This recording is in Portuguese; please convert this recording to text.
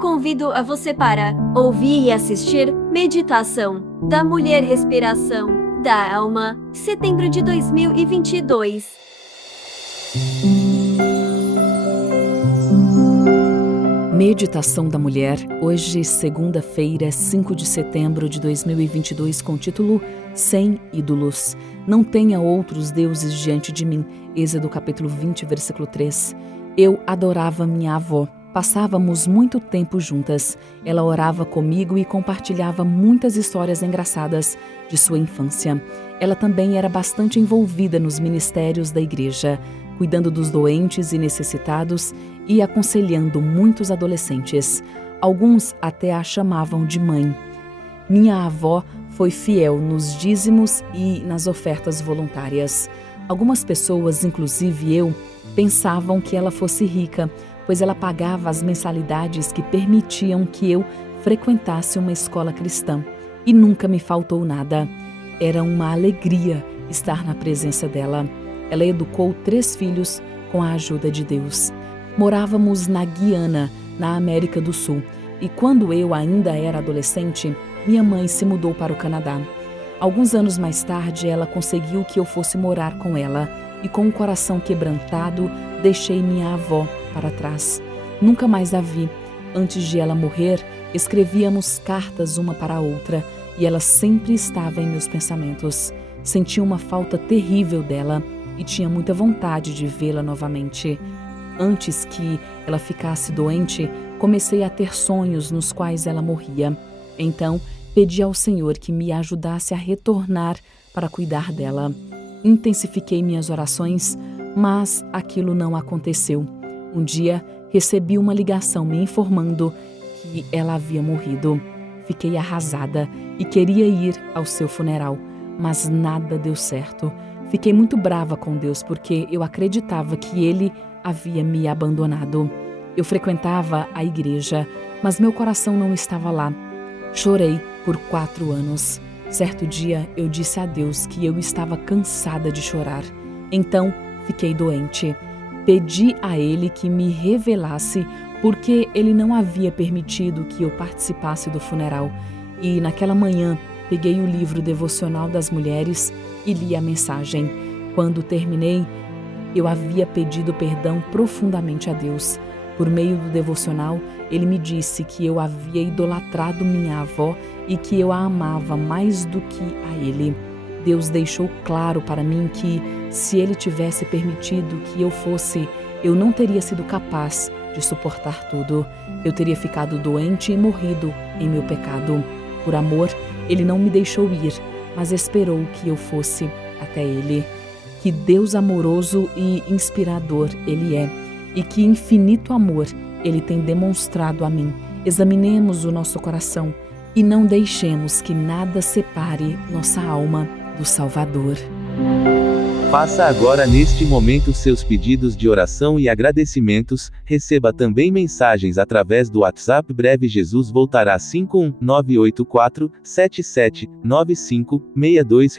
Convido a você para ouvir e assistir Meditação da Mulher Respiração da Alma, setembro de 2022. Meditação da Mulher, hoje, segunda-feira, 5 de setembro de 2022, com o título Sem Ídolos. Não tenha outros deuses diante de mim. Êxodo capítulo 20, versículo 3. Eu adorava minha avó. Passávamos muito tempo juntas. Ela orava comigo e compartilhava muitas histórias engraçadas de sua infância. Ela também era bastante envolvida nos ministérios da igreja, cuidando dos doentes e necessitados e aconselhando muitos adolescentes. Alguns até a chamavam de mãe. Minha avó foi fiel nos dízimos e nas ofertas voluntárias. Algumas pessoas, inclusive eu, pensavam que ela fosse rica, pois ela pagava as mensalidades que permitiam que eu frequentasse uma escola cristã. E nunca me faltou nada. Era uma alegria estar na presença dela. Ela educou 3 filhos com a ajuda de Deus. Morávamos na Guiana, na América do Sul. E quando eu ainda era adolescente, minha mãe se mudou para o Canadá. Alguns anos mais tarde, ela conseguiu que eu fosse morar com ela. E com o coração quebrantado, deixei minha avó para trás. Nunca mais a vi. Antes de ela morrer, escrevíamos cartas uma para a outra e ela sempre estava em meus pensamentos. Senti uma falta terrível dela e tinha muita vontade de vê-la novamente. Antes que ela ficasse doente, comecei a ter sonhos nos quais ela morria. Então, pedi ao Senhor que me ajudasse a retornar para cuidar dela. Intensifiquei minhas orações, mas aquilo não aconteceu. Um dia, recebi uma ligação me informando que ela havia morrido. Fiquei arrasada e queria ir ao seu funeral, mas nada deu certo. Fiquei muito brava com Deus porque eu acreditava que Ele havia me abandonado. Eu frequentava a igreja, mas meu coração não estava lá. Chorei por 4 anos. Certo dia, eu disse a Deus que eu estava cansada de chorar. Então, fiquei doente. Pedi a Ele que me revelasse porque Ele não havia permitido que eu participasse do funeral. E naquela manhã, peguei o livro devocional das mulheres e li a mensagem. Quando terminei, eu havia pedido perdão profundamente a Deus. Por meio do devocional, Ele me disse que eu havia idolatrado minha avó e que eu a amava mais do que a Ele. Deus deixou claro para mim que, se Ele tivesse permitido que eu fosse, eu não teria sido capaz de suportar tudo. Eu teria ficado doente e morrido em meu pecado. Por amor, Ele não me deixou ir, mas esperou que eu fosse até Ele. Que Deus amoroso e inspirador Ele é, e que infinito amor Ele tem demonstrado a mim. Examinemos o nosso coração e não deixemos que nada separe nossa alma do Salvador. Faça agora neste momento seus pedidos de oração e agradecimentos. Receba também mensagens através do WhatsApp. Breve Jesus voltará. 51 984 77 95 62.